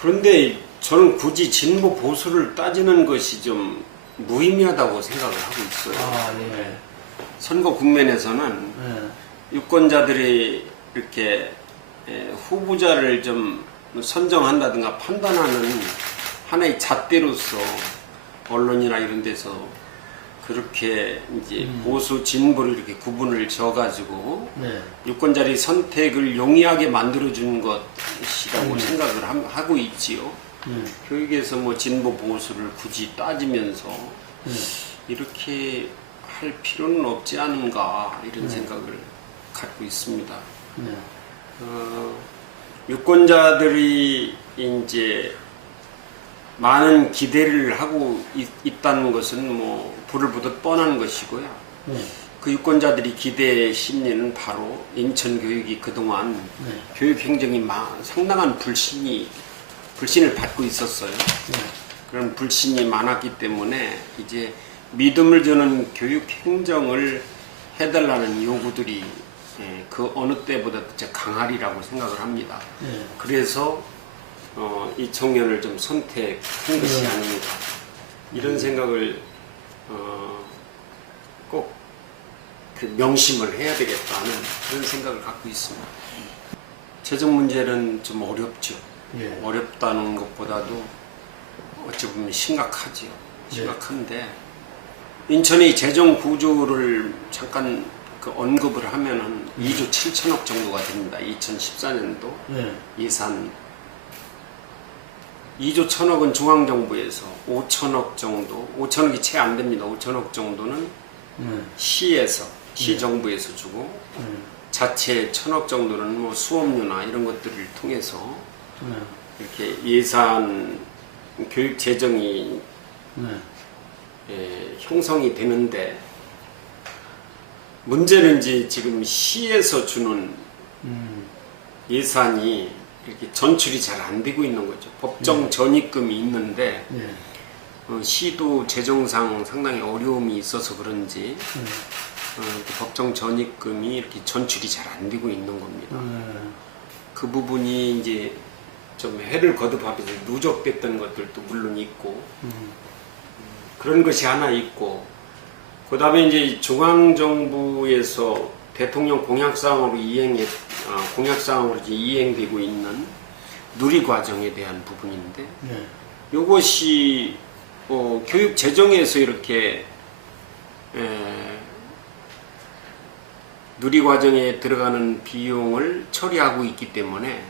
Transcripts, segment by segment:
그런데 저는 굳이 진보 보수를 따지는 것이 좀 무의미하다고 생각을 하고 있어요. 아, 예. 네. 선거 국면에서는 유권자들이 이렇게 후보자를 좀 선정한다든가 판단하는 하나의 잣대로서 언론이나 이런 데서 그렇게 이제 보수 진보를 이렇게 구분을 져가지고 네. 유권자의 선택을 용이하게 만들어주는 것이라고 생각을 하고 있지요. 교육에서 뭐 진보 보수를 굳이 따지면서 이렇게 할 필요는 없지 않은가 이런 생각을 갖고 있습니다. 유권자들이 이제 많은 기대를 하고 있다는 것은 뭐 불을 보듯 뻔한 것이고요. 그 유권자들이 기대의 심리는 바로 인천 교육이 그동안 교육 행정이 상당한 불신을 받고 있었어요. 그런 불신이 많았기 때문에 이제 믿음을 주는 교육 행정을 해달라는 요구들이 그 어느 때보다 강하리라고 생각을 합니다. 그래서 이 청년을 좀 선택한 것이 아닌가 이런 생각을 꼭 그 명심을 해야 되겠다는 그런 생각을 갖고 있습니다. 재정 문제는 좀 어렵죠. 어렵다는 것보다도 어찌 보면 심각하지요. 심각한데 인천의 재정 구조를 잠깐 그 언급을 하면은 2조 7천억 정도가 됩니다. 2014년도 예산 2조 1천억은 중앙정부에서 5천억 정도, 5천억이 채 안 됩니다. 5천억 정도는 시정부에서 주고 자체 1천억 정도는 뭐 수업료나 이런 것들을 통해서 이렇게 예산 교육 재정이 형성이 되는데 문제는 이제 지금 시에서 주는 예산이 이렇게 전출이 잘 안 되고 있는 거죠. 법정 전입금이 있는데 시도 재정상 상당히 어려움이 있어서 그런지 법정 전입금이 이렇게 전출이 잘 안 되고 있는 겁니다. 그 부분이 이제 좀 해를 거듭하면서 누적됐던 것들도 물론 있고 그런 것이 하나 있고 그 다음에 이제 중앙정부에서 대통령 공약사항으로 공약사항으로 이행되고 있는 누리과정에 대한 부분인데 이것이 교육 재정에서 이렇게 누리과정에 들어가는 비용을 처리하고 있기 때문에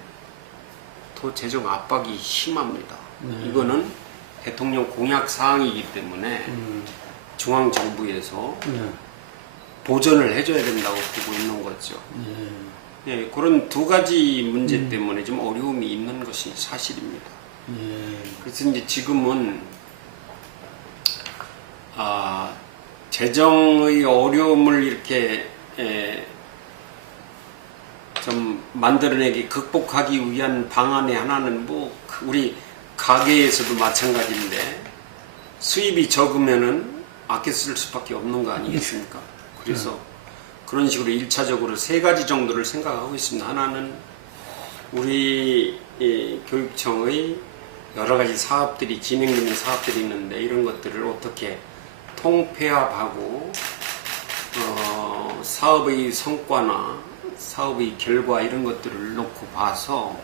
더 재정 압박이 심합니다. 이거는 대통령 공약사항이기 때문에 중앙정부에서 보전을 해줘야 된다고 보고 있는 거죠. 그런 두 가지 문제 때문에 좀 어려움이 있는 것이 사실입니다. 그래서 이제 지금은 재정의 어려움을 이렇게 좀 만들어내기 극복하기 위한 방안의 하나는 뭐 우리 가게에서도 마찬가지인데 수입이 적으면은 아껴 쓸 수밖에 없는 거 아니겠습니까? 그래서 그런 식으로 1차적으로 세 가지 정도를 생각하고 있습니다. 하나는 우리 교육청의 여러 가지 사업들이 진행되는 사업들이 있는데 이런 것들을 어떻게 통폐합하고 사업의 성과나 사업의 결과 이런 것들을 놓고 봐서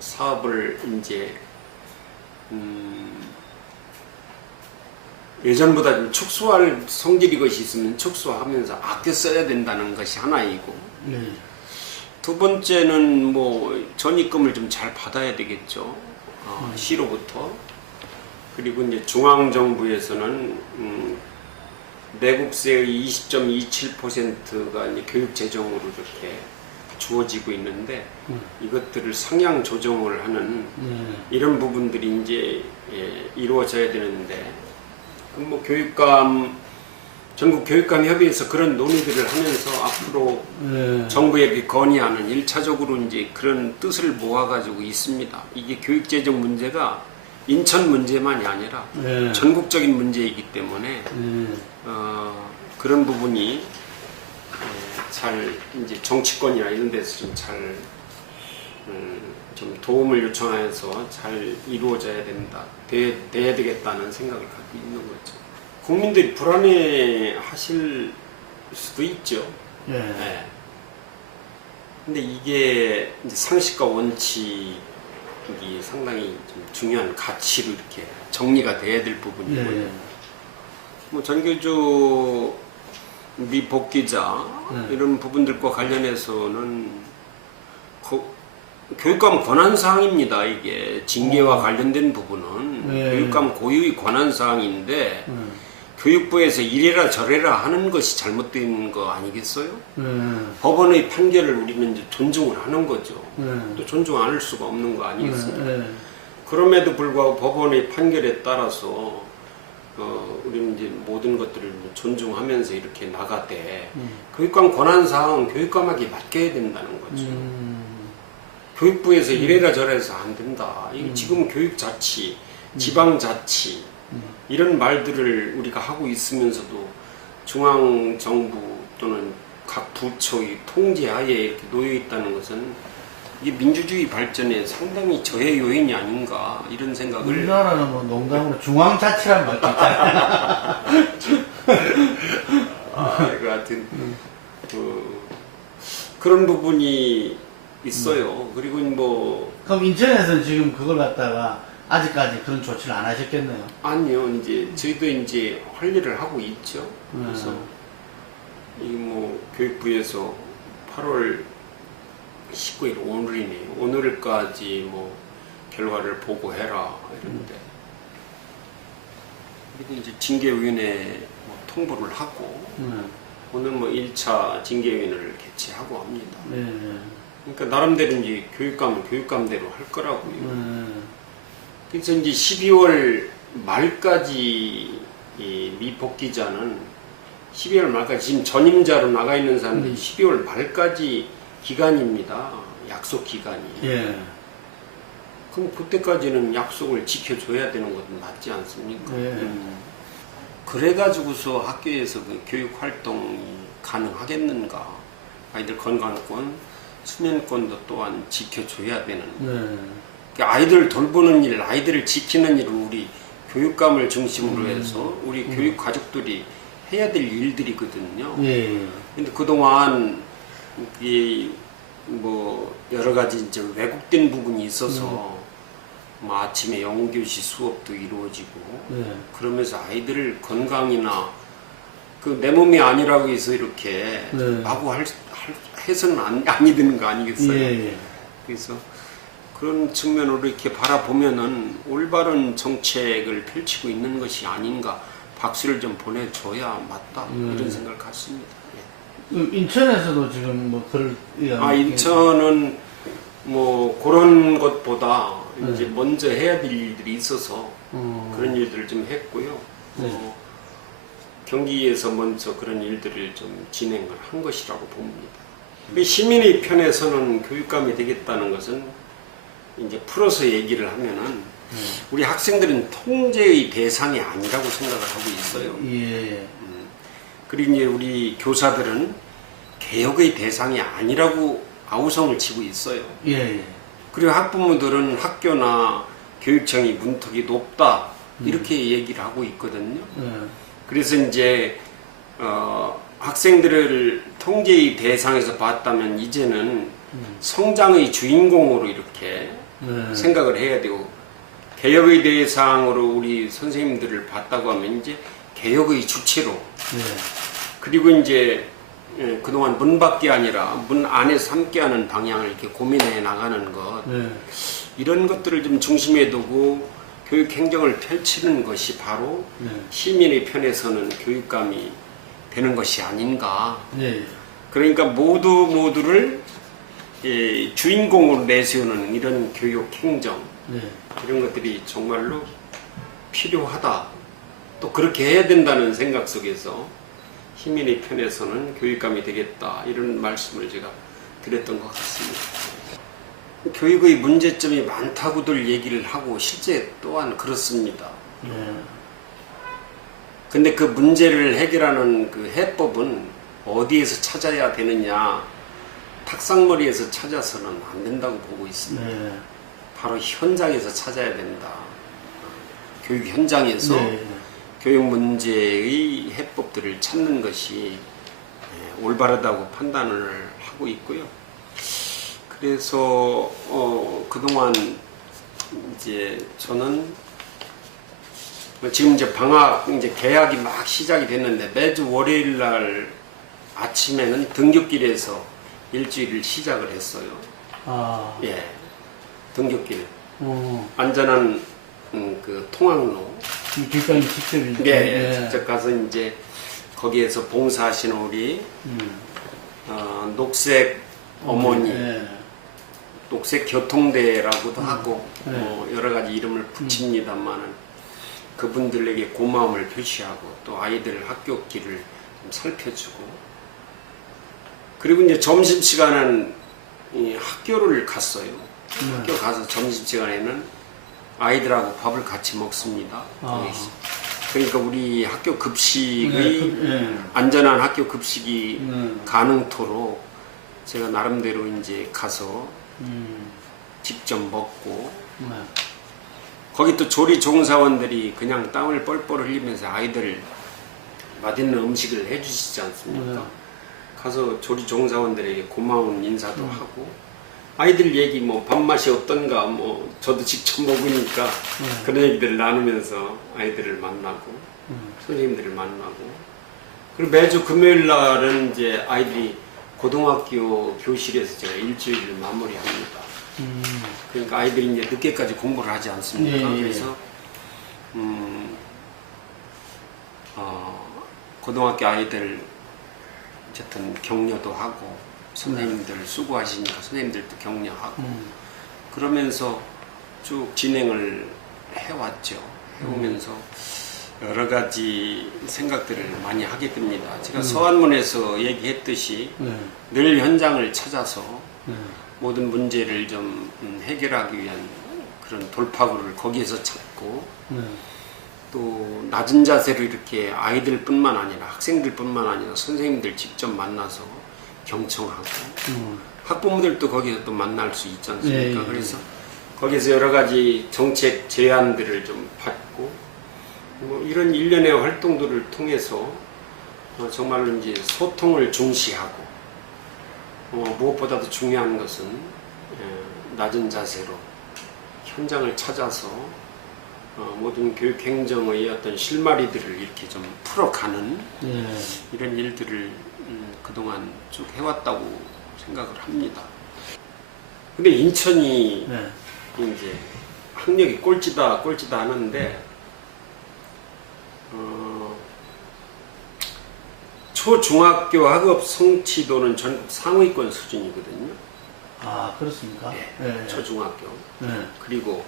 사업을 이제 예전보다 좀 축소할 성질이 것이 있으면 축소하면서 아껴 써야 된다는 것이 하나이고 두 번째는 뭐 전입금을 좀 잘 받아야 되겠죠. 시로부터. 그리고 이제 중앙정부에서는 내국세의 20.27%가 이제 교육 재정으로 이렇게 주어지고 있는데 이것들을 상향 조정을 하는 이런 부분들이 이제 이루어져야 되는데 뭐 전국 교육감 협의회에서 그런 논의들을 하면서 앞으로 정부에게 건의하는 1차적으로 이제 그런 뜻을 모아가지고 있습니다. 이게 교육재정 문제가 인천 문제만이 아니라 전국적인 문제이기 때문에 그런 부분이 잘 이제 정치권이나 이런 데서 좀 잘 좀 도움을 요청해서 잘 이루어져야 된다, 돼야 되겠다는 생각을 갖고 있는 거죠. 국민들이 불안해 하실 수도 있죠. 네. 근데 이게 이제 상식과 원칙이 상당히 좀 중요한 가치로 이렇게 정리가 돼야 될 부분이고요. 뭐 전교조 미복귀자 이런 부분들과 관련해서는 교육감 권한사항입니다. 이게 징계와 관련된 부분은 교육감 고유의 권한사항인데 교육부에서 이래라 저래라 하는 것이 잘못된 거 아니겠어요? 법원의 판결을 우리는 이제 존중을 하는 거죠. 또 존중 안 할 수가 없는 거 아니겠습니까? 그럼에도 불구하고 법원의 판결에 따라서 우리는 이제 모든 것들을 존중하면서 이렇게 나가되 교육감 권한사항은 교육감에게 맡겨야 된다는 거죠. 교육부에서 이래라 저래서 안 된다. 이게 지금 교육자치, 지방자치 이런 말들을 우리가 하고 있으면서도 중앙정부 또는 각 부처의 통제하에 이렇게 놓여 있다는 것은 이게 민주주의 발전에 상당히 저해 요인이 아닌가 이런 생각을. 우리나라는 뭐 농담으로 중앙자치란 말도 있잖아요. 그 하여튼 그런 부분이 있어요. 그리고 뭐 그럼 인천에서는 지금 그걸 갖다가 아직까지 그런 조치를 안 하셨겠네요. 아니요, 이제 저희도 이제 할 일을 하고 있죠. 그래서 이 뭐 교육부에서 8월 19일 오늘이네요. 오늘까지 뭐 결과를 보고해라 이러는데 그리고 이제 징계위원회 뭐 통보를 하고 오늘 뭐 1차 징계위원회를 개최하고 합니다. 그러니까 나름대로 이제 교육감은 교육감대로 할 거라고요. 그래서 이제 12월 말까지 이 미복귀자는 12월 말까지 지금 전임자로 나가 있는 사람들이 12월 말까지 기간입니다. 약속 기간이. 그럼 그때까지는 약속을 지켜줘야 되는 것은 맞지 않습니까? 그래가지고서 학교에서 그 교육 활동이 가능하겠는가? 아이들 건강권, 수면권도 또한 지켜줘야 되는. 아이들 돌보는 일, 아이들을 지키는 일을 우리 교육감을 중심으로 해서 우리 교육 가족들이 해야 될 일들이거든요. 근데 그동안 이 뭐 여러 가지 이제 왜곡된 부분이 있어서 뭐 아침에 영교시 수업도 이루어지고 그러면서 아이들 건강이나 그 내 몸이 아니라고 해서 이렇게 마구 해서는 아니 되는 거 아니겠어요? 그래서 그런 측면으로 이렇게 바라보면은 올바른 정책을 펼치고 있는 것이 아닌가, 박수를 좀 보내줘야 맞다 이런 생각을 갖습니다. 인천에서도 지금 뭐 그럴 인천은 뭐 그런 것보다 이제 먼저 해야 될 일들이 있어서 그런 일들을 좀 했고요. 경기에서 먼저 그런 일들을 좀 진행을 한 것이라고 봅니다. 시민의 편에서는 교육감이 되겠다는 것은 이제 풀어서 얘기를 하면은 우리 학생들은 통제의 대상이 아니라고 생각을 하고 있어요. 그리고 이제 우리 교사들은 개혁의 대상이 아니라고 아우성을 치고 있어요. 그리고 학부모들은 학교나 교육청이 문턱이 높다 이렇게 얘기를 하고 있거든요. 그래서 이제 학생들을 통제의 대상에서 봤다면 이제는 성장의 주인공으로 이렇게 생각을 해야 되고, 개혁의 대상으로 우리 선생님들을 봤다고 하면 이제 개혁의 주체로 그리고 이제 그동안 문 밖이 아니라 문 안에서 함께하는 방향을 이렇게 고민해 나가는 것 이런 것들을 좀 중심에 두고 교육 행정을 펼치는 것이 바로 시민의 편에 서는 교육감이 되는 것이 아닌가. 그러니까 모두를 주인공으로 내세우는 이런 교육 행정 이런 것들이 정말로 필요하다. 또 그렇게 해야 된다는 생각 속에서 시민의 편에서는 교육감이 되겠다 이런 말씀을 제가 드렸던 것 같습니다. 교육의 문제점이 많다고들 얘기를 하고 실제 또한 그렇습니다. 근데 그 문제를 해결하는 그 해법은 어디에서 찾아야 되느냐, 탁상머리에서 찾아서는 안 된다고 보고 있습니다. 네. 바로 현장에서 찾아야 된다. 교육 현장에서 네. 교육 문제의 해법들을 찾는 것이 올바르다고 판단을 하고 있고요. 그래서 그동안 이제 저는 지금 이제 방학 이제 개학이 막 시작이 됐는데 매주 월요일 날 아침에는 등굣길에서 일주일을 시작을 했어요. 아. 예, 등굣길 어. 안전한 그 통학로. 이 길가에 직접 이제. 네, 직접 가서 이제 거기에서 봉사하시는 우리 녹색 어머니, 네. 녹색 교통대라고도 하고 네. 여러 가지 이름을 붙입니다만은 그분들에게 고마움을 표시하고 또 아이들 학교 길을 좀 살펴주고 그리고 이제 점심 시간은 학교를 갔어요. 학교 가서 점심 시간에는 아이들하고 밥을 같이 먹습니다. 아. 그러니까 우리 학교 급식의 네. 안전한 학교 급식이 네. 가능토록 제가 나름대로 이제 가서 직접 먹고 네. 거기 또 조리 종사원들이 그냥 땀을 뻘뻘 흘리면서 아이들 맛있는 음식을 해주시지 않습니까? 네. 가서 조리 종사원들에게 고마운 인사도 하고 아이들 얘기 뭐 밥맛이 어떤가 뭐 저도 직접 먹으니까 그런 얘기들을 나누면서 아이들을 만나고 선생님들을 만나고 그리고 매주 금요일 날은 이제 아이들이 고등학교 교실에서 제가 일주일을 마무리합니다. 그러니까 아이들이 이제 늦게까지 공부를 하지 않습니까? 예, 예. 그래서 고등학교 아이들 어쨌든 격려도 하고 선생님들 수고하시니까 선생님들도 격려하고 그러면서 쭉 진행을 해왔죠. 해오면서 여러 가지 생각들을 많이 하게 됩니다. 제가 서한문에서 얘기했듯이 늘 현장을 찾아서 모든 문제를 좀 해결하기 위한 그런 돌파구를 거기에서 찾고 또 낮은 자세로 이렇게 아이들뿐만 아니라 학생들뿐만 아니라 선생님들 직접 만나서 경청하고 학부모들도 거기서 또 만날 수 있지 않습니까? 예, 예, 예. 그래서 거기서 여러 가지 정책 제안들을 좀 받고 뭐 이런 일련의 활동들을 통해서 정말로 이제 소통을 중시하고 무엇보다도 중요한 것은 낮은 자세로 현장을 찾아서 모든 교육 행정의 어떤 실마리들을 이렇게 좀 풀어가는 이런 일들을 그동안 쭉 해왔다고 생각을 합니다. 근데 인천이 이제 학력이 꼴찌다 하는데 초중학교 학업 성취도는 전국 상위권 수준이거든요. 아, 그렇습니까? 네, 초중학교. 네. 그리고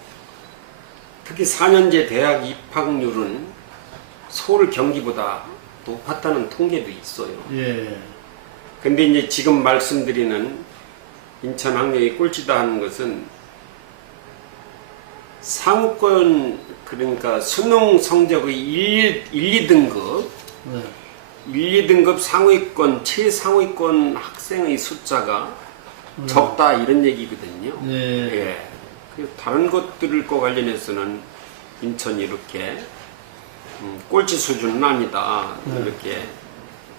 특히 4년제 대학 입학률은 서울 경기보다 높았다는 통계도 있어요. 예. 근데 이제 지금 말씀드리는 인천 학력이 꼴찌다 하는 것은 상위권 그러니까 수능 성적의 1, 2등급 네. 1, 2등급 상위권 최상위권 학생의 숫자가 적다 이런 얘기거든요. 네. 예. 그래서 다른 것들과 관련해서는 인천이 이렇게 꼴찌 수준은 아니다. 이렇게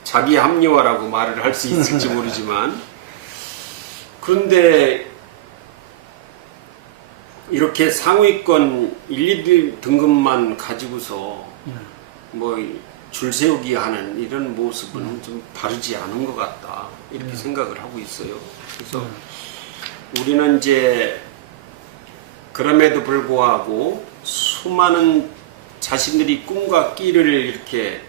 자기 합리화라고 말을 할 수 있을지 모르지만 그런데 이렇게 상위권 1, 2등급만 가지고서 뭐 줄 세우기 하는 이런 모습은 좀 바르지 않은 것 같다. 이렇게 생각을 하고 있어요. 그래서 우리는 이제 그럼에도 불구하고 수많은 자신들이 꿈과 끼를 이렇게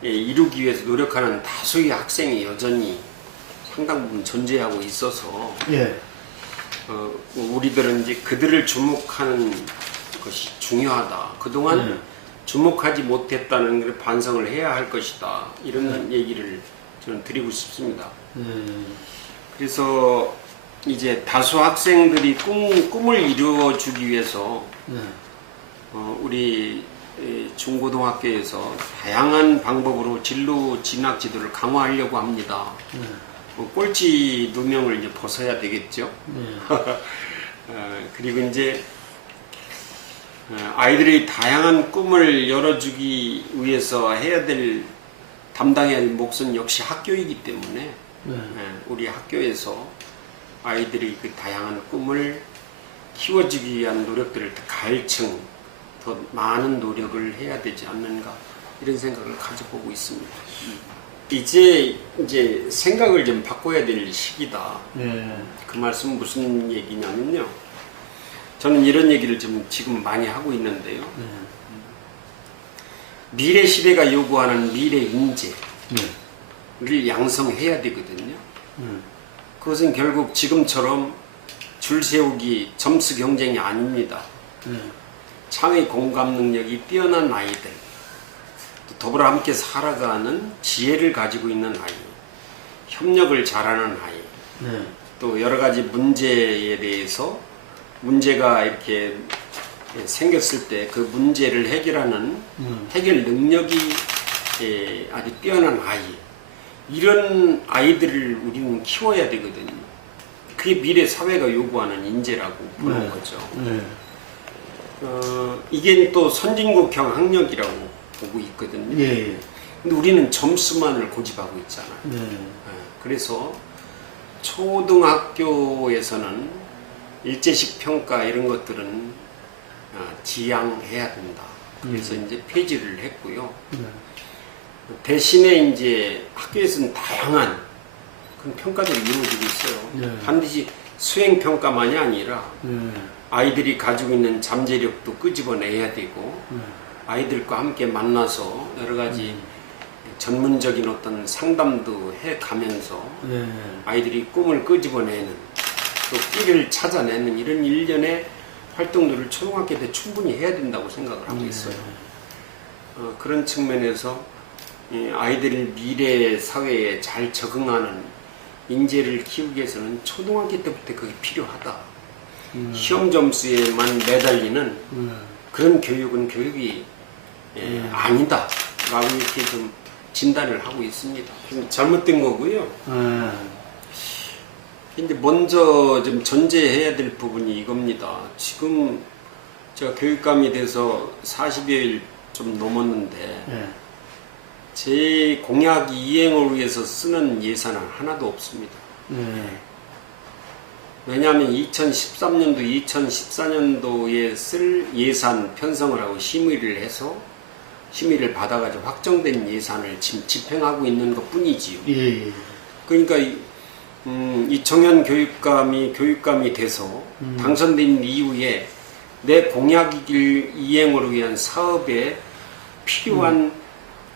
이루기 위해서 노력하는 다수의 학생이 여전히 상당 부분 존재하고 있어서 예. 우리들은 이제 그들을 주목하는 것이 중요하다. 그동안 주목하지 못했다는 걸 반성을 해야 할 것이다. 이런 얘기를 저는 드리고 싶습니다. 그래서 이제 다수 학생들이 꿈을 이루어주기 위해서 우리 중고등학교에서 다양한 방법으로 진로 진학 지도를 강화하려고 합니다. 꼴찌 누명을 이제 벗어야 되겠죠. 네. 그리고 이제 아이들이 다양한 꿈을 열어주기 위해서 해야 될 담당해야 할 몫은 역시 학교이기 때문에 네. 우리 학교에서 아이들이 그 다양한 꿈을 키워주기 위한 노력들을 더 갈층 더 많은 노력을 해야 되지 않는가 이런 생각을 가져보고 있습니다. 이제 생각을 좀 바꿔야 될 시기다. 네. 그 말씀은 무슨 얘기냐면요. 저는 이런 얘기를 좀 지금 많이 하고 있는데요. 네. 미래 시대가 요구하는 미래 인재를 네. 양성해야 되거든요. 그것은 결국 지금처럼 줄 세우기, 점수 경쟁이 아닙니다. 네. 창의 공감 능력이 뛰어난 아이들, 또 더불어 함께 살아가는 지혜를 가지고 있는 아이, 협력을 잘하는 아이, 네. 또 여러 가지 문제에 대해서 문제가 이렇게 생겼을 때 그 문제를 해결하는 해결 능력이 아주 뛰어난 아이, 이런 아이들을 우리는 키워야 되거든요. 그게 미래 사회가 요구하는 인재라고 보는 네. 거죠. 네. 이게 또 선진국형 학력이라고 보고 있거든요. 예. 근데 우리는 점수만을 고집하고 있잖아요. 네. 그래서 초등학교에서는 일제식 평가 이런 것들은 지양해야 된다. 그래서 이제 폐지를 했고요. 네. 대신에 이제 학교에서는 다양한 그런 평가들이 이루어지고 있어요. 네. 반드시 수행 평가만이 아니라 네. 아이들이 가지고 있는 잠재력도 끄집어내야 되고 네. 아이들과 함께 만나서 여러 가지 전문적인 어떤 상담도 해가면서 네. 아이들이 꿈을 끄집어내는 또 끼를 찾아내는 이런 일련의 활동들을 초등학교 때 충분히 해야 된다고 생각을 하고 있어요. 그런 측면에서 아이들이 미래 사회에 잘 적응하는 인재를 키우기 위해서는 초등학교 때부터 그게 필요하다. 시험 점수에만 매달리는 그런 교육은 교육이 아니다 라고 이렇게 좀 진단을 하고 있습니다. 좀 잘못된 거고요. 근데 먼저 좀 전제해야 될 부분이 이겁니다. 지금 제가 교육감이 돼서 40여일 좀 넘었는데 네. 제 공약 이행을 위해서 쓰는 예산은 하나도 없습니다. 네. 왜냐하면 2013년도, 2014년도에 쓸 예산 편성을 하고 심의를 받아가지고 확정된 예산을 지금 집행하고 있는 것 뿐이지요. 예. 그러니까 이청현 교육감이 돼서 당선된 이후에 내 공약 이행을 위한 사업에 필요한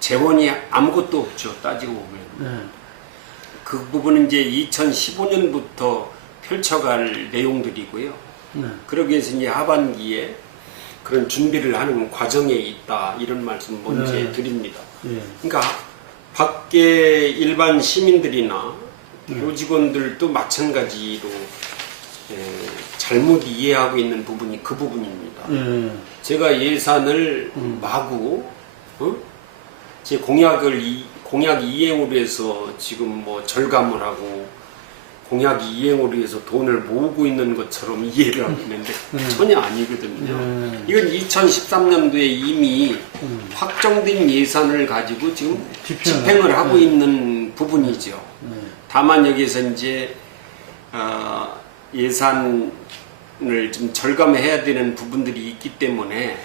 재원이 아무것도 없죠. 따지고 보면. 네. 그 부분은 이제 2015년부터 펼쳐갈 내용들이고요. 네. 그러기 위해서 이제 하반기에 그런 준비를 하는 과정에 있다. 이런 말씀 먼저 드립니다. 예. 그러니까 밖에 일반 시민들이나 교직원들도 마찬가지로 잘못 이해하고 있는 부분이 그 부분입니다. 제가 예산을 마구 제 공약 이행을 위해서 지금 뭐 절감을 하고 공약 이행을 위해서 돈을 모으고 있는 것처럼 이해를 하고 있는데 전혀 아니거든요. 이건 2013년도에 이미 확정된 예산을 가지고 지금 집행을 하고 있는 부분이죠. 다만 여기에서 이제 예산을 좀 절감해야 되는 부분들이 있기 때문에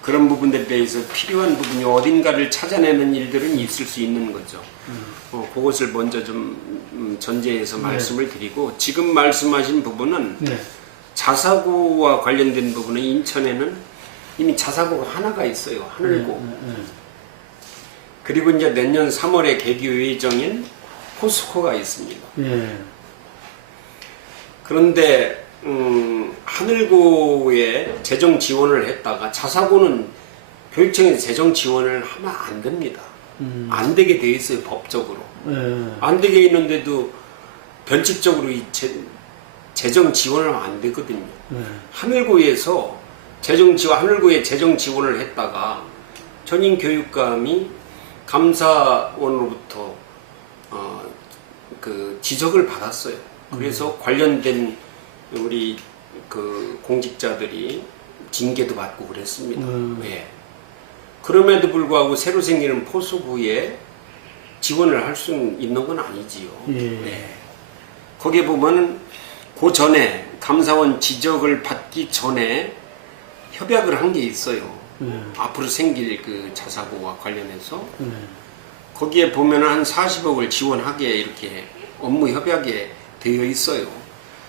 그런 부분들에 대해서 필요한 부분이 어딘가를 찾아내는 일들은 있을 수 있는 거죠. 그것을 먼저 좀 전제해서 말씀을 드리고 지금 말씀하신 부분은 자사고와 관련된 부분은 인천에는 이미 자사고가 하나가 있어요. 하늘고. 그리고 이제 내년 3월에 개교 예정인 포스코가 있습니다. 그런데 하늘고에 재정 지원을 했다가 자사고는 교육청에서 재정 지원을 하면 안 됩니다. 안 되게 돼 있어요, 법적으로. 안 되게 있는데도 변칙적으로 이 재정 지원을 하면 안 되거든요. 하늘고에서 하늘고에 재정 지원을 했다가 전임 교육감이 감사원으로부터 그 지적을 받았어요. 그래서 관련된 우리 그 공직자들이 징계도 받고 그랬습니다. 예. 그럼에도 불구하고 새로 생기는 포수부에 지원을 할 수 있는 건 아니지요. 예. 거기에 보면은 그 전에 감사원 지적을 받기 전에 협약을 한 게 있어요. 앞으로 생길 그 자사고와 관련해서 거기에 보면 한 40억을 지원하게 이렇게 업무 협약에 되어 있어요.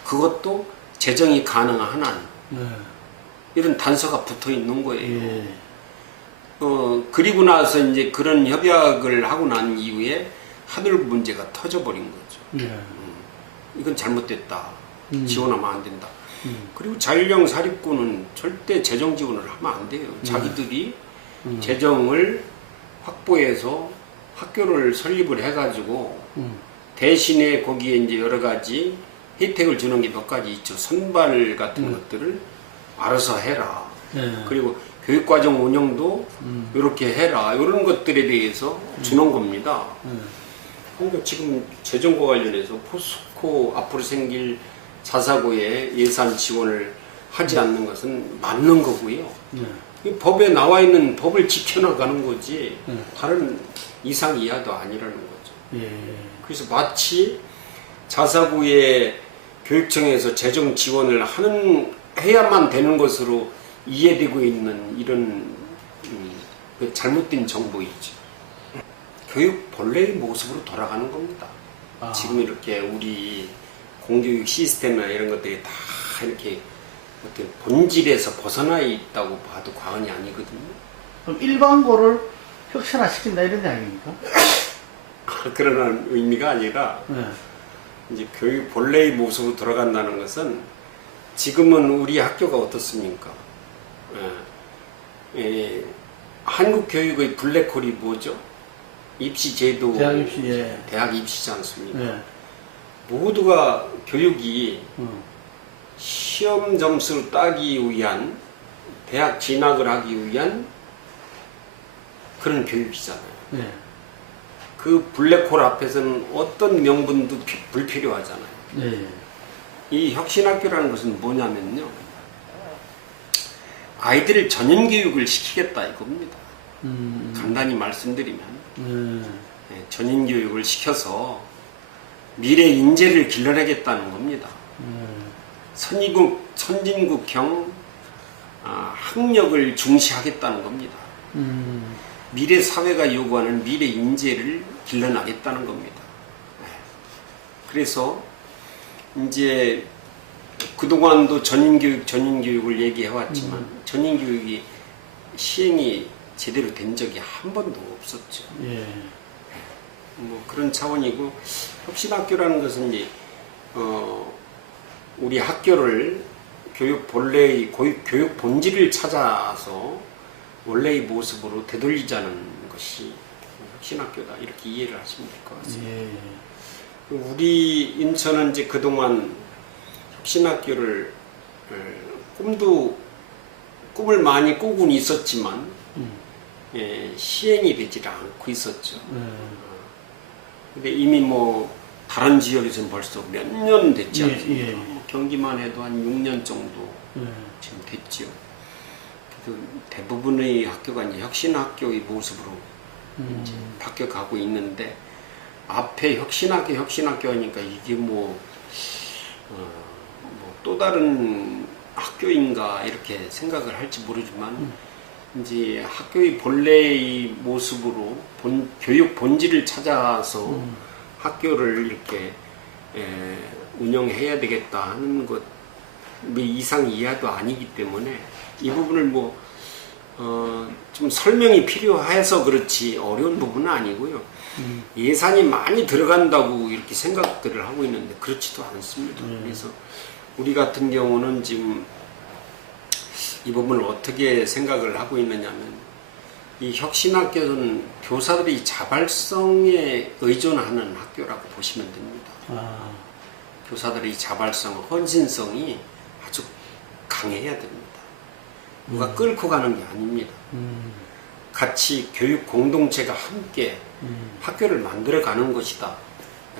그것도 재정이 가능한 한 이런 단서가 붙어 있는 거예요. 그리고 나서 이제 그런 협약을 하고 난 이후에 하늘구 문제가 터져버린 거죠. 이건 잘못됐다. 지원하면 안 된다. 그리고 자율형 사립고는 절대 재정 지원을 하면 안 돼요. 자기들이 재정을 확보해서 학교를 설립을 해가지고 대신에 거기에 이제 여러 가지 혜택을 주는 게 몇 가지 있죠. 선발 같은 것들을 알아서 해라. 그리고 교육과정 운영도 이렇게 해라. 이런 것들에 대해서 주는 겁니다. 그러니까 지금 재정과 관련해서 포스코 앞으로 생길 자사고에 예산 지원을 하지 않는 것은 맞는 거고요. 이 법에 나와 있는 법을 지켜나가는 거지 다른 이상 이하도 아니라는 거죠. 그래서 마치 자사고에 교육청에서 재정 지원을 해야만 되는 것으로 이해되고 있는 이런 그 잘못된 정보이죠. 교육 본래의 모습으로 돌아가는 겁니다. 지금 이렇게 우리 공교육 시스템이나 이런 것들이 다 이렇게 어떤 본질에서 벗어나 있다고 봐도 과언이 아니거든요. 그럼 일반고를 혁신화시킨다 이런 게 아닙니까? 그런 의미가 아니라 이제 교육 본래의 모습으로 돌아간다는 것은 지금은 우리 학교가 어떻습니까? 한국 교육의 블랙홀이 뭐죠? 입시 제도, 대학 입시, 대학 입시지 않습니까? 모두가 교육이 시험 점수를 따기 위한 대학 진학을 하기 위한 그런 교육이잖아요. 그 블랙홀 앞에서는 어떤 명분도 불필요하잖아요. 이 혁신학교라는 것은 뭐냐면요, 아이들을 전인교육을 시키겠다 이겁니다. 간단히 말씀드리면 전인교육을 시켜서 미래 인재를 길러내겠다는 겁니다. 선진국형 학력을 중시하겠다는 겁니다. 미래 사회가 요구하는 미래 인재를 길러나겠다는 겁니다. 그래서 이제 그동안도 전인교육을 얘기해왔지만 전인교육이 시행이 제대로 된 적이 한 번도 없었죠. 뭐 그런 차원이고, 혁신학교라는 것은 이제 우리 학교를 교육 본래의 교육 본질을 찾아서 원래의 모습으로 되돌리자는 것이 혁신학교다, 이렇게 이해를 하시면 될 것 같습니다. 우리 인천은 이제 그동안 혁신학교를 꿈을 많이 꾸고는 있었지만 시행이 되질 않고 있었죠. 근데 이미 뭐 다른 지역에서는 벌써 몇 년 됐지 않습니까? 경기만 해도 한 6년 정도 지금 됐죠. 그래서 대부분의 학교가 이제 혁신학교의 모습으로 이제 바뀌어가고 있는데, 앞에 혁신학교 하니까 이게 또 다른 학교인가 이렇게 생각을 할지 모르지만, 이제 학교의 본래의 모습으로 교육 본질을 찾아서 학교를 이렇게 운영해야 되겠다 하는 것 이상 이하도 아니기 때문에 이 부분을 좀 설명이 필요해서 그렇지 어려운 부분은 아니고요. 예산이 많이 들어간다고 이렇게 생각들을 하고 있는데 그렇지도 않습니다. 그래서 우리 같은 경우는 지금 이 부분을 어떻게 생각을 하고 있느냐면, 이 혁신학교는 교사들이 자발성에 의존하는 학교라고 보시면 됩니다. 교사들의 자발성, 헌신성이 아주 강해야 됩니다. 누가 끌고 가는 게 아닙니다. 같이 교육 공동체가 함께 학교를 만들어가는 것이다.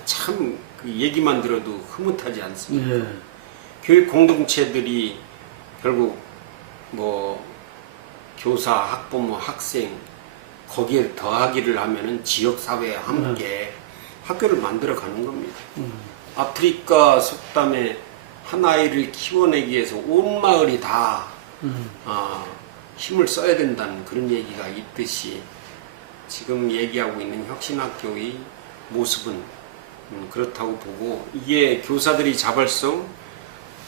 참 그 얘기만 들어도 흐뭇하지 않습니까? 예. 교육 공동체들이 결국 뭐 교사, 학부모, 학생 거기에 더하기를 하면은 지역 사회와 함께 학교를 만들어 가는 겁니다. 아프리카 속담에 한 아이를 키워내기 위해서 온 마을이 다 힘을 써야 된다는 그런 얘기가 있듯이 지금 얘기하고 있는 혁신학교의 모습은 그렇다고 보고, 이게 교사들이 자발성,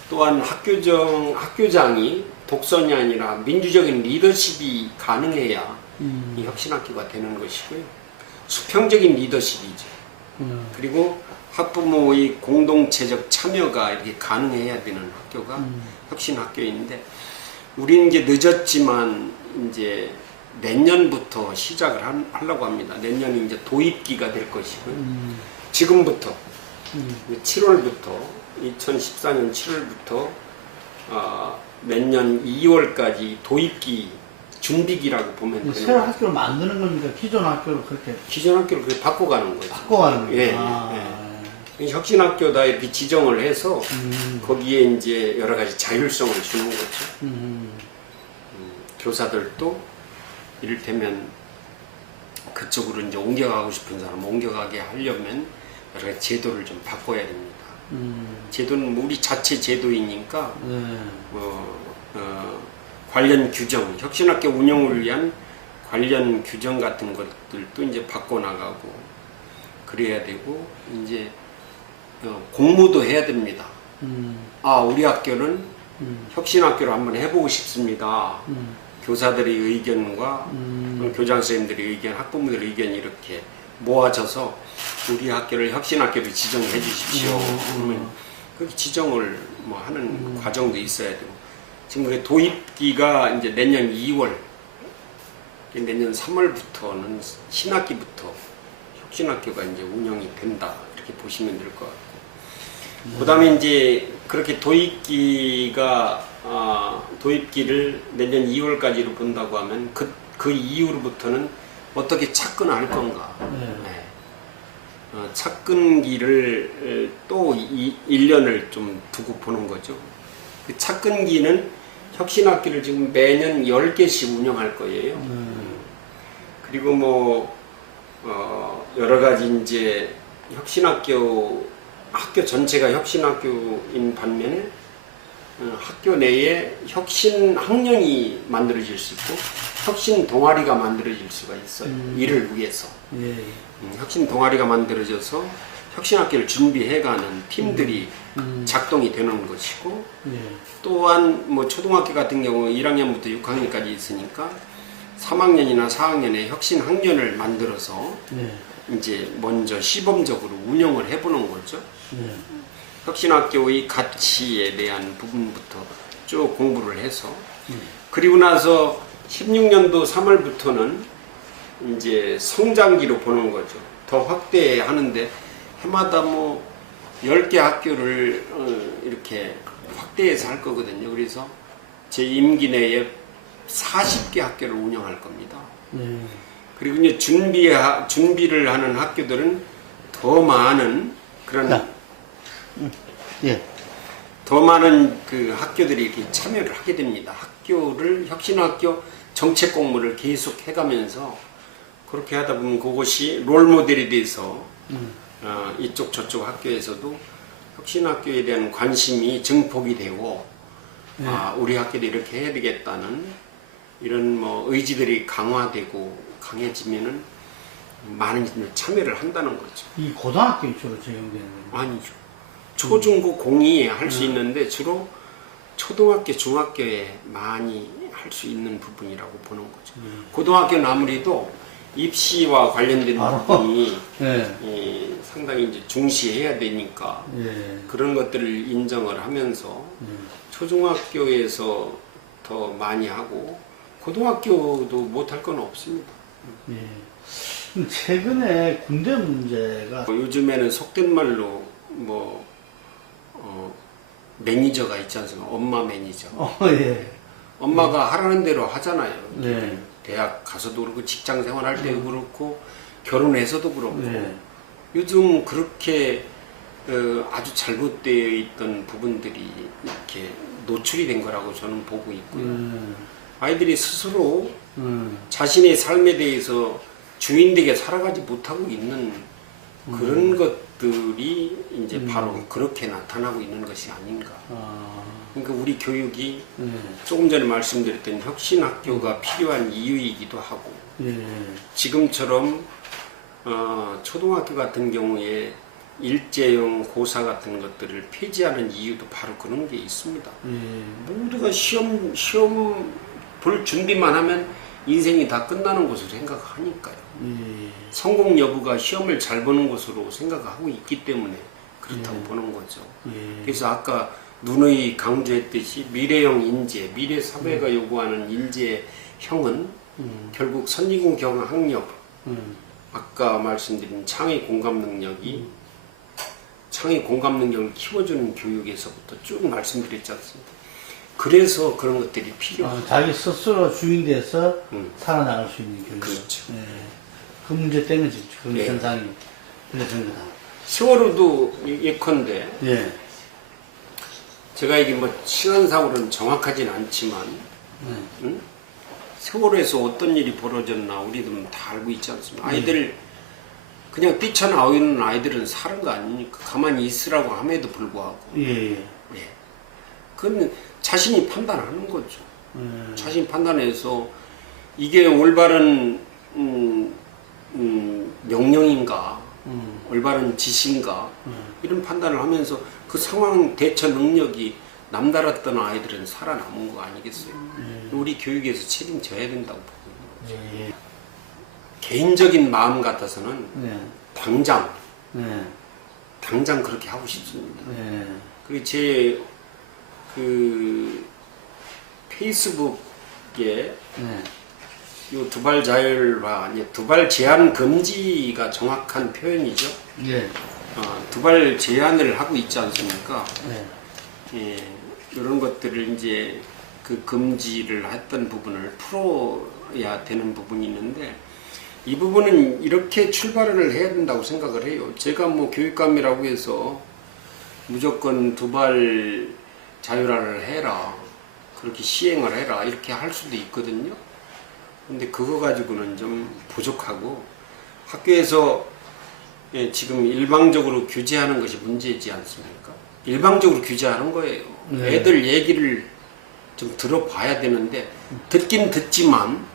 또한 학교장이 독선이 아니라 민주적인 리더십이 가능해야 이 혁신학교가 되는 것이고요. 수평적인 리더십이죠. 그리고 학부모의 공동체적 참여가 이렇게 가능해야 되는 학교가 혁신학교인데, 우리는 이제 늦었지만 이제 내년부터 시작을 하려고 합니다. 내년이 이제 도입기가 될 것이고요. 지금부터 7월부터 2014년 7월부터 내년 2월까지 도입기 준비기라고 보면 되는 새로 거죠. 학교를 만드는 겁니까? 기존 학교를 그렇게 기존 학교를 그렇게 바꿔가는 거죠. 바꿔가는 거예요? 예. 혁신학교다 이렇게 지정을 해서 거기에 이제 여러 가지 자율성을 주는 거죠. 교사들도 이를테면 그쪽으로 이제 옮겨가고 싶은 사람 옮겨가게 하려면 여러 가지 제도를 좀 바꿔야 됩니다. 제도는 우리 자체 제도이니까 관련 규정, 혁신학교 운영을 위한 관련 규정 같은 것들도 이제 바꿔나가고 그래야 되고, 이제 공모도 해야 됩니다. 우리 학교는 혁신학교로 한번 해보고 싶습니다. 교사들의 의견과 교장 선생님들의 의견, 학부모들의 의견이 이렇게 모아져서 우리 학교를 혁신학교로 지정해 주십시오. 그러면 그 지정을 뭐 하는 과정도 있어야 되고, 지금 그 도입기가 이제 내년 2월, 내년 3월부터는 신학기부터 혁신학교가 이제 운영이 된다, 이렇게 보시면 될 것 같고, 그다음에 이제 그렇게 도입기를 내년 2월까지로 본다고 하면 그 이후로부터는 어떻게 착근할 건가. 착근기를 또 1년을 좀 두고 보는 거죠. 그 착근기는 혁신학교를 지금 매년 10개씩 운영할 거예요. 그리고 뭐 여러 가지 이제 학교 전체가 혁신학교인 반면에 학교 내에 혁신 학년이 만들어질 수 있고 혁신 동아리가 만들어질 수가 있어요. 이를 위해서. 혁신 동아리가 만들어져서 혁신학교를 준비해가는 팀들이 작동이 되는 것이고, 또한 뭐 초등학교 같은 경우 1학년부터 6학년까지 있으니까 3학년이나 4학년에 혁신 학년을 만들어서 이제 먼저 시범적으로 운영을 해보는 거죠. 혁신학교의 가치에 대한 부분부터 쭉 공부를 해서, 그리고 나서 16년도 3월부터는 이제 성장기로 보는 거죠. 더 확대하는데 해마다 뭐 10개 학교를 이렇게 확대해서 할 거거든요. 그래서 제 임기 내에 40개 학교를 운영할 겁니다. 그리고 이제 준비를 하는 학교들은 더 많은 그런 더 많은 그 학교들이 이렇게 참여를 하게 됩니다. 혁신학교 정책 공모를 계속 해가면서 그렇게 하다 보면 그것이 롤모델이 돼서 이쪽 저쪽 학교에서도 혁신학교에 대한 관심이 증폭이 되고 우리 학교도 이렇게 해야 되겠다는 이런 뭐 의지들이 강화되고 강해지면은 많은 분들이 참여를 한다는 거죠. 이 고등학교에 주로 적용되는 거예요? 아니죠. 초중고 공이 할 수 있는데 주로 초등학교, 중학교에 많이 할 수 있는 부분이라고 보는 거죠. 고등학교는 아무래도 입시와 관련된 부분이 상당히 이제 중시해야 되니까 그런 것들을 인정을 하면서 초중학교에서 더 많이 하고 고등학교도 못할 건 없습니다. 최근에 군대 문제가 요즘에는 속된 말로 매니저가 있지 않습니까? 엄마 매니저. 엄마가 하라는 대로 하잖아요. 대학 가서도 그렇고 직장 생활할 때도 그렇고 결혼해서도 그렇고 요즘 그렇게 아주 잘못되어 있던 부분들이 이렇게 노출이 된 거라고 저는 보고 있고요. 아이들이 스스로 자신의 삶에 대해서 주인되게 살아가지 못하고 있는 그런 것들이 이제 바로 그렇게 나타나고 있는 것이 아닌가. 그러니까 우리 교육이 조금 전에 말씀드렸던 혁신학교가 필요한 이유이기도 하고, 지금처럼 초등학교 같은 경우에 일제형 고사 같은 것들을 폐지하는 이유도 바로 그런 게 있습니다. 모두가 시험 볼 준비만 하면 인생이 다 끝나는 것으로 생각하니까요. 성공 여부가 시험을 잘 보는 것으로 생각하고 있기 때문에 그렇다고 보는 거죠. 그래서 아까 누누이 강조했듯이 미래형 인재, 미래 사회가 요구하는 인재형은 결국 선진국 경학력, 아까 말씀드린 창의 공감 능력이 창의 공감 능력을 키워주는 교육에서부터 쭉 말씀드렸지 않습니까? 그래서 그런 것들이 필요합니다. 자기 스스로 주인돼서 살아나갈 수 있는 교육. 그렇죠. 그 문제 때문에 지금 그런 현상이 벌어진 거다. 세월호도 예컨대 예. 제가 이게 뭐 시간상으로는 정확하진 않지만 세월호에서 어떤 일이 벌어졌나 우리들은 다 알고 있지 않습니까? 아이들 그냥 뛰쳐나오는 아이들은 사는 거 아니니까 가만히 있으라고 함에도 불구하고 그건 자신이 판단하는 거죠. 자신이 판단해서 이게 올바른 명령인가 올바른 지시인가 이런 판단을 하면서 그 상황 대처 능력이 남달랐던 아이들은 살아남은 거 아니겠어요? 우리 교육에서 책임져야 된다고 보거든요. 개인적인 마음 같아서는 당장 그렇게 하고 싶습니다. 그리고 제 페이스북에 요 두발 자율화, 두발 제한 금지가 정확한 표현이죠. 두발 제한을 하고 있지 않습니까? 이런 것들을 이제 그 금지를 했던 부분을 풀어야 되는 부분이 있는데 이 부분은 이렇게 출발을 해야 된다고 생각을 해요. 제가 뭐 교육감이라고 해서 무조건 두발 자율화를 해라, 그렇게 시행을 해라 이렇게 할 수도 있거든요. 근데 그거 가지고는 좀 부족하고 학교에서 지금 일방적으로 규제하는 것이 문제지 않습니까? 일방적으로 규제하는 거예요. 애들 얘기를 좀 들어봐야 되는데 듣긴 듣지만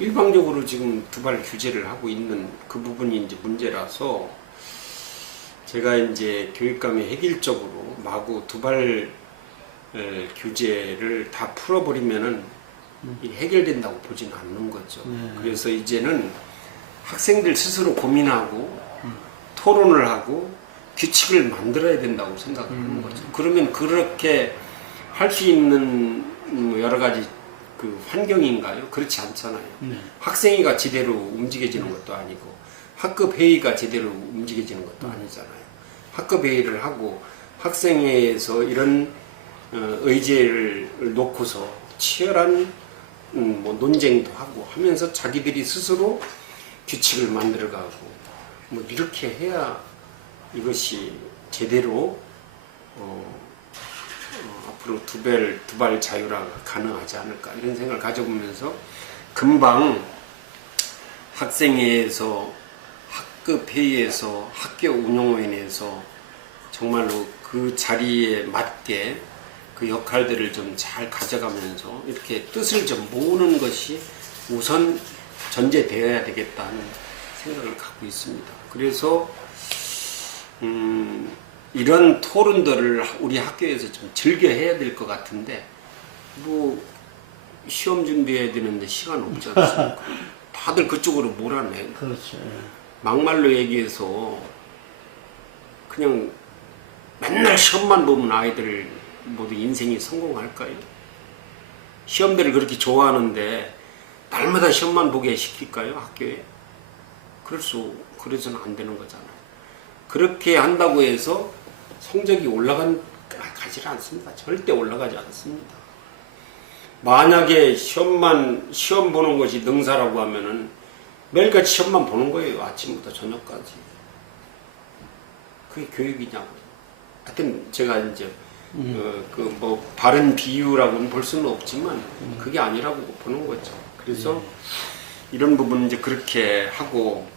일방적으로 지금 두발 규제를 하고 있는 그 부분이 이제 문제라서 제가 이제 교육감이 획일적으로 마구 두발 규제를 다 풀어버리면은 해결된다고 보진 않는 거죠. 그래서 이제는 학생들 스스로 고민하고 토론을 하고 규칙을 만들어야 된다고 생각하는 거죠. 그러면 그렇게 할 수 있는 여러 가지 그 환경인가요? 그렇지 않잖아요. 학생회가 제대로 움직여지는 것도 아니고 학급 회의가 제대로 움직여지는 것도 아니잖아요. 학급 회의를 하고 학생회에서 이런 의제를 놓고서 치열한 뭐 논쟁도 하고 하면서 자기들이 스스로 규칙을 만들어가고 뭐 이렇게 해야 이것이 제대로 앞으로 두발 자율화가 가능하지 않을까 이런 생각을 가져보면서 금방 학생회에서 학급 회의에서 학교 운영위원회에서 정말로 그 자리에 맞게 그 역할들을 좀 잘 가져가면서 이렇게 뜻을 좀 모으는 것이 우선 전제되어야 되겠다는 생각을 갖고 있습니다. 그래서 이런 토론들을 우리 학교에서 좀 즐겨 해야 될 것 같은데 뭐 시험 준비해야 되는데 시간 없지 않습니까? 다들 그쪽으로 몰아내. 그렇죠. 막말로 얘기해서 그냥 맨날 시험만 보면 아이들 모두 인생이 성공할까요? 시험들을 그렇게 좋아하는데 날마다 시험만 보게 시킬까요? 학교에? 그래서는 안 되는 거잖아요. 그렇게 한다고 해서 성적이 가지 않습니다. 절대 올라가지 않습니다. 만약에 시험 보는 것이 능사라고 하면은 매일같이 시험만 보는 거예요. 아침부터 저녁까지. 그게 교육이냐고. 하여튼 제가 이제 바른 비유라고는 볼 수는 없지만 그게 아니라고 보는 거죠. 그래서 이런 부분은 이제 그렇게 하고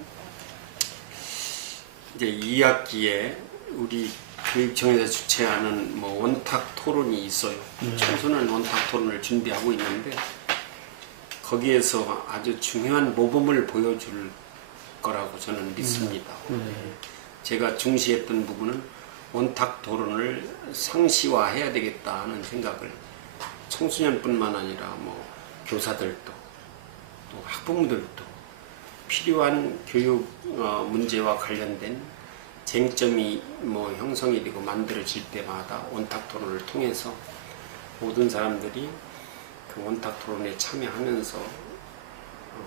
이제 2학기에 우리 교육청에서 주최하는 뭐 원탁 토론이 있어요. 청소년 원탁 토론을 준비하고 있는데 거기에서 아주 중요한 모범을 보여줄 거라고 저는 믿습니다. 제가 중시했던 부분은 원탁 토론을 상시화해야 되겠다 하는 생각을 청소년뿐만 아니라 뭐 교사들도 또 학부모들도 필요한 교육 문제와 관련된 쟁점이 뭐 형성이 되고 만들어질 때마다 원탁 토론을 통해서 모든 사람들이 그 원탁 토론에 참여하면서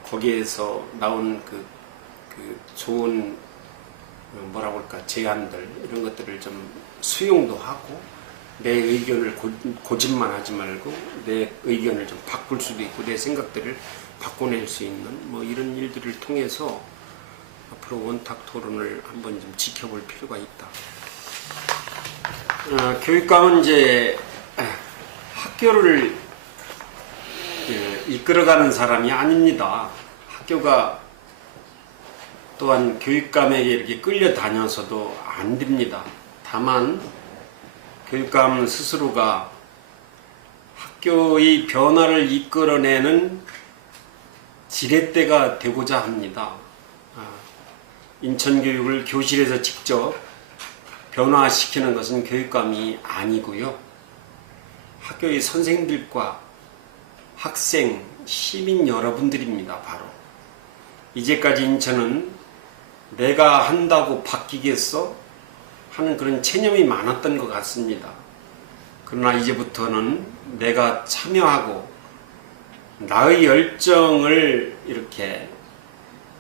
거기에서 나온 그 좋은 뭐라고 할까 제안들 이런 것들을 좀 수용도 하고 내 의견을 고집만 하지 말고 내 의견을 좀 바꿀 수도 있고 내 생각들을 바꿔낼 수 있는 뭐 이런 일들을 통해서 앞으로 원탁 토론을 한번 좀 지켜볼 필요가 있다. 교육감은 이제 학교를 이끌어가는 사람이 아닙니다. 학교가 또한 교육감에게 이렇게 끌려다녀서도 안 됩니다. 다만 교육감 스스로가 학교의 변화를 이끌어내는 지렛대가 되고자 합니다. 인천교육을 교실에서 직접 변화시키는 것은 교육감이 아니고요. 학교의 선생님들과 학생, 시민 여러분들입니다. 바로 이제까지 인천은 내가 한다고 바뀌겠어? 하는 그런 체념이 많았던 것 같습니다. 그러나 이제부터는 내가 참여하고 나의 열정을 이렇게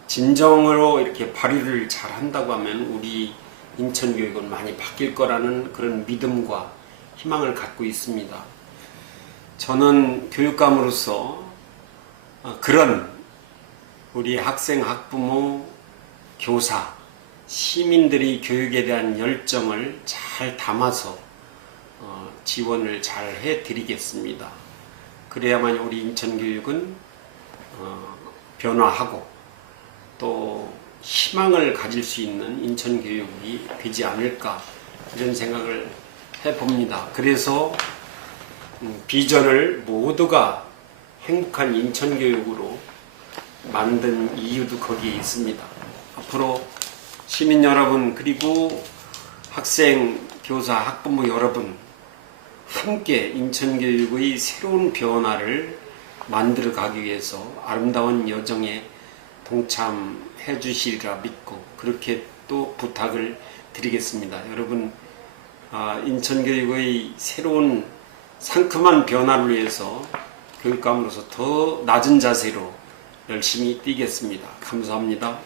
진정으로 이렇게 발휘를 잘 한다고 하면 우리 인천교육은 많이 바뀔 거라는 그런 믿음과 희망을 갖고 있습니다. 저는 교육감으로서 그런 우리 학생, 학부모, 교사, 시민들이 교육에 대한 열정을 잘 담아서 지원을 잘 해드리겠습니다. 그래야만 우리 인천교육은 변화하고 또 희망을 가질 수 있는 인천교육이 되지 않을까 이런 생각을 해봅니다. 그래서 비전을 모두가 행복한 인천교육으로 만든 이유도 거기에 있습니다. 앞으로 시민 여러분 그리고 학생, 교사, 학부모 여러분 함께 인천교육의 새로운 변화를 만들어 가기 위해서 아름다운 여정에 동참해 주시리라 믿고 그렇게 또 부탁을 드리겠습니다. 여러분 인천교육의 새로운 상큼한 변화를 위해서 교육감으로서 더 낮은 자세로 열심히 뛰겠습니다. 감사합니다.